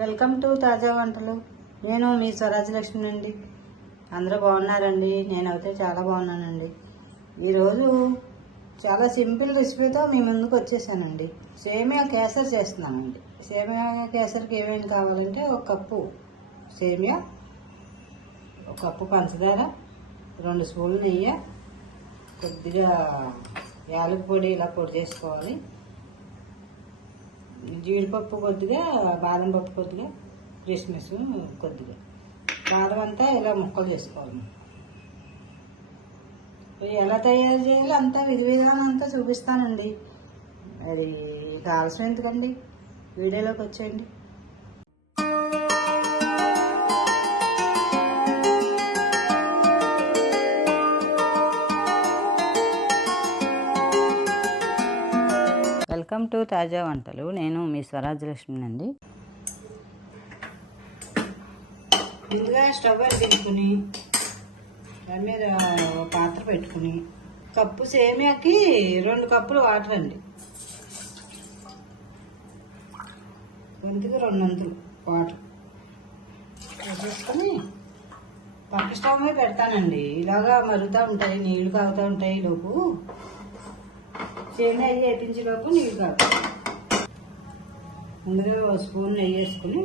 Welcome to తాజా వంటలు. నేను మీ స్వరాజలక్ష్మి అండి అందరూ బాగున్నారండి? నేనైతే చాలా బాగున్నానండి. ఈరోజు చాలా సింపుల్ రెసిపీతో మీ ముందుకు వచ్చేసానండి. సేమియా కేసర్ చేస్తున్నామండి సేమియా కేసర్కి ఏమేమి కావాలంటే ఒక కప్పు సేమియా ఒక కప్పు పంచదార రెండు స్పూన్లు నెయ్యి కొద్దిగా యాలక పొడి ఇలా పొడి చేసుకోవాలి. జీడిపప్పు కొద్దిగా బాదం పప్పు కొద్దిగా కిస్మిస్ కొద్దిగా. బాదం అంతా ఇలా ముక్కలు చేసుకోవాలి. ఎలా తయారు చేయాలో అంతా విధి విధానం అంతా చూపిస్తానండి. అది కావాల్సిన ఎందుకండి వీడియోలోకి వచ్చేయండి. వెల్కమ్ టు తాజా వంటలు. నేను మీ స్వరాజ్యలక్ష్మి అండి ముందుగా స్టవ్ తీసుకుని దాని మీద పాత్ర పెట్టుకుని కప్పు సేమియాకి రెండు కప్పులు వాటర్ అండి. వంతుకి రెండు వంతులు వాటర్. వేసేసుకొని పక్క స్టవ్ మీద పెడతానండి. ఇలాగా మరుగుతూ ఉంటాయి నీళ్ళు కాగుతూ ఉంటాయి లోపు. సేమ్ నెయ్యి వేపించేలోపు నీళ్ళు కాదు ముందుగా స్పూన్ నెయ్యి వేసుకుని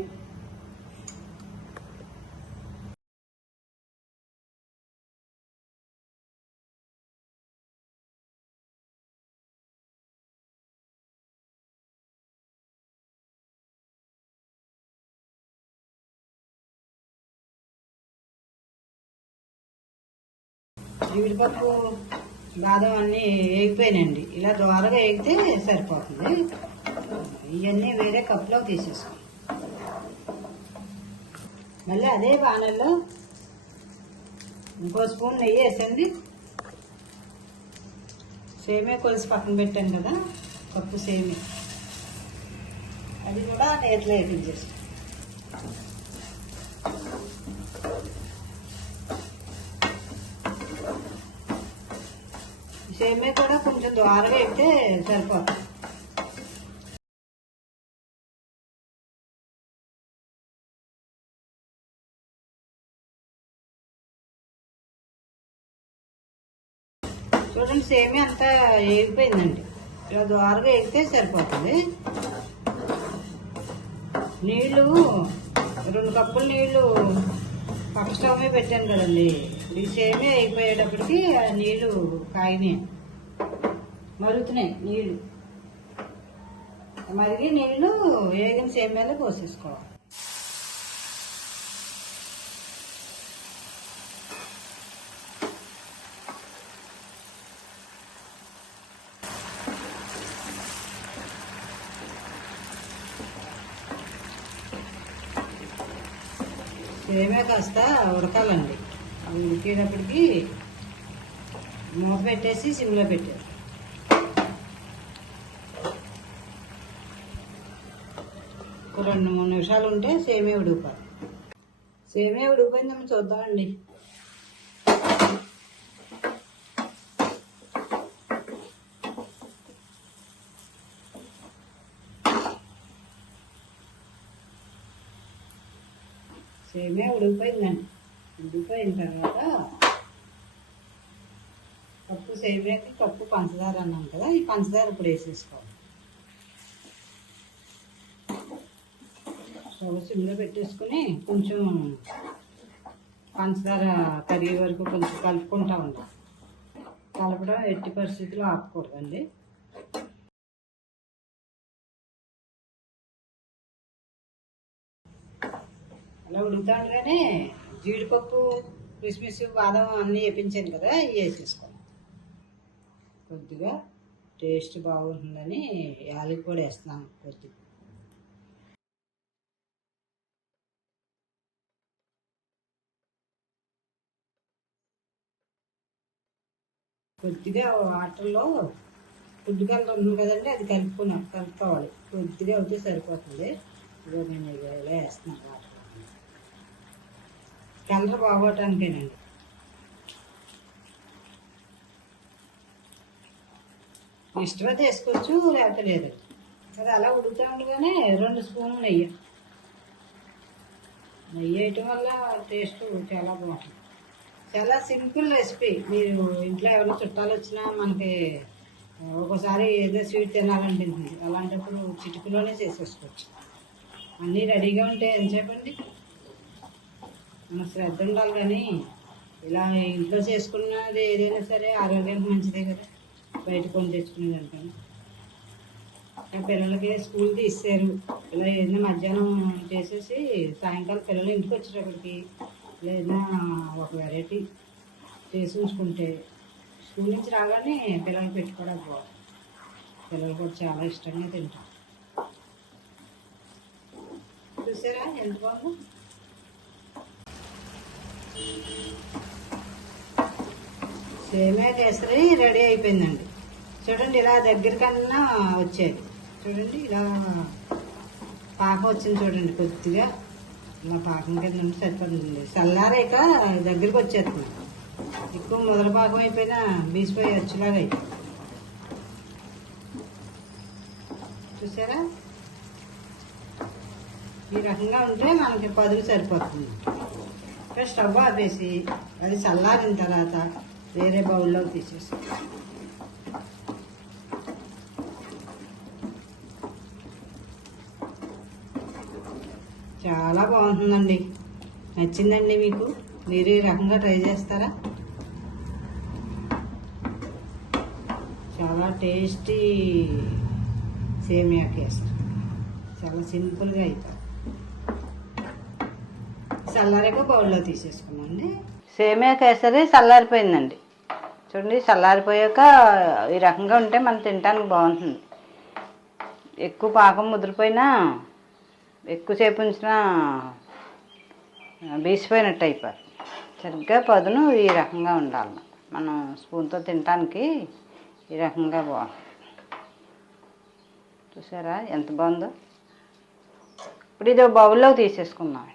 జీడిపప్పు బాదం అన్నీ వేగిపోయినండి ఇలా ద్వారగా వేగితే సరిపోతుంది. ఇవన్నీ వేరే కప్లో తీసేసుకోండి మళ్ళీ అదే బాణల్లో ఇంకో స్పూన్ నెయ్యి వేసండి సేమే కొలిసి పక్కన పెట్టాను కదా కప్పు సేమే. అది కూడా నేతిలో వేపించేస్తాం సేమే కూడా కొంచెం ద్వారగా అయితే సరిపోతుంది చూడండి సేమే అంతా వేగిపోయిందండి ఇలా ద్వారగా వేగితే సరిపోతుంది. నీళ్ళు రెండు కప్పులు నీళ్ళు పప్పు స్టవ్ మీద పెట్టాను కదండి. ఈ సేమే అయిపోయేటప్పటికి ఆ నీళ్ళు కాగినాయి. మరుగుతున్నాయి నీళ్ళు. మరిగి నీళ్ళు వేగిన సేమ్యాలో పోసేసుకోవాలి. సేమే కాస్త ఉడకాలండి అవి ఉడికేటప్పటికి మూత పెట్టేసి సిమ్లో పెట్టారు ఒక రెండు మూడు నిమిషాలు ఉంటే సేమే ఉడికిపోతుంది సేమే ఉడికిపోయిందని చూద్దామండి. సేమే ఉడికిపోయిందండి. ఉడికిపోయిన తర్వాత కప్పు సేమియాకి కప్పు పంచదార అన్నాం కదా ఈ పంచదార ఇప్పుడు వేసేసుకోవాలి. స్టవ్ సిమ్లో పెట్టేసుకుని కొంచెం పంచదార కరిగే వరకు కొంచెం కలుపుకుంటా ఉంటాం కలపడం ఎట్టి పరిస్థితుల్లో ఆపకూడదండి. అలా ఉడుకుతుండగానే జీడిపప్పు కిస్మిస్ బాదం అన్నీ వేపించాను కదా ఇవి వేసేసుకోండి కొద్దిగా టేస్ట్ బాగుంటుందని యాలకి కూడా వేస్తున్నాను కొద్దిగా. కొద్దిగా వాటర్లో ఫుడ్ కలర్ ఉంది కదండి అది కలుపుకున్నాం కలుపుకోవాలి. కొద్దిగా అవుతే సరిపోతుంది. ఇదిగో నేను ఇలా వేస్తున్నాను. కలర్ బాగోటానికేనండి. ఇష్టమైతే వేసుకోవచ్చు లేకపోతే లేదు. అది అలా ఉడుకుతా ఉండగానే రెండు స్పూన్లు నెయ్యి. నెయ్యి వేయటం వల్ల టేస్ట్ చాలా బాగుంటుంది. చాలా సింపుల్ రెసిపీ. మీరు ఇంట్లో ఎవరైనా చుట్టాలు వచ్చినా మనకి ఒక్కోసారి ఏదో స్వీట్ తినాలనిపించింది. అలాంటప్పుడు చిటికలోనే చేసేసుకోవచ్చు. అన్నీ రెడీగా ఉంటే ఏం చెప్పండి మన శ్రద్ధ ఉండాలి కానీ ఇలా ఇంట్లో చేసుకున్నది ఏదైనా సరే ఆరోగ్యానికి మంచిదే కదా. బయట కొని తెచ్చుకునేది అనుకోండి పిల్లలకి స్కూల్ తీసారు ఇలా ఏదైనా మధ్యాహ్నం చేసేసి సాయంకాలం పిల్లలు ఇంటికి వచ్చేటప్పటికి లేదా ఒక వెరైటీ చేసి ఉంచుకుంటే స్కూల్ నుంచి రాగానే పిల్లలు పెట్టుకోవడానికి బాగుంది పిల్లలు కూడా చాలా ఇష్టంగా తింటారు. చూసారా ఎంత బాగుందో? సేమే కేసరి రెడీ అయిపోయిందండి. చూడండి ఇలా దగ్గరికన్నా వచ్చేది చూడండి ఇలా పాకం వచ్చింది చూడండి కొద్దిగా. ఇలా పాకం కింద ఉంటే సరిపోతుంది చల్లారాక దగ్గరికి వచ్చేస్తుంది. ఎక్కువ మొదల పాకం అయిపోయినా బీసిపోయి వచ్చేలాగా అయిపోయింది. చూసారా? ఈ రకంగా ఉంటే మనకి పదులు సరిపోతుంది. స్టవ్ ఆపేసి అది చల్లారిన తర్వాత వేరే బౌల్లో తీసేసి. చాలా బాగుంటుందండి. నచ్చిందండి మీకు? మీరు ఈ రకంగా ట్రై చేస్తారా? చాలా టేస్టీ సేమియా కేస్ట్. చాలా సింపుల్గా అవుతుంది చల్లారాక బౌల్లో తీసేసుకున్నాండి సేమియా కేసరి చల్లారిపోయిందండి. చూడండి చల్లారిపోయాక ఈ రకంగా ఉంటే మనం తినడానికి బాగుంటుంది. ఎక్కువ పాకం ముదిరిపోయినా ఎక్కువసేపు ఉంచినా బీసిపోయినట్టు అయిపోయి సరిగ్గా పదును ఈ రకంగా ఉండాలి. మనం స్పూన్తో తినడానికి ఈ రకంగా బాగుంది. చూసారా ఎంత బాగుందో? ఇప్పుడు ఇది బౌల్లో తీసేసుకుందాం.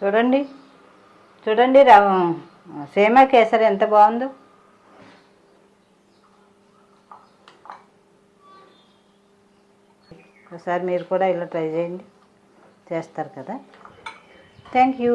చూడండి. చూడండి రవ కేసరి ఎంత బాగుందో. ఒకసారి మీరు కూడా ఇలా ట్రై చేయండి. చేస్తారు కదా. Thank you.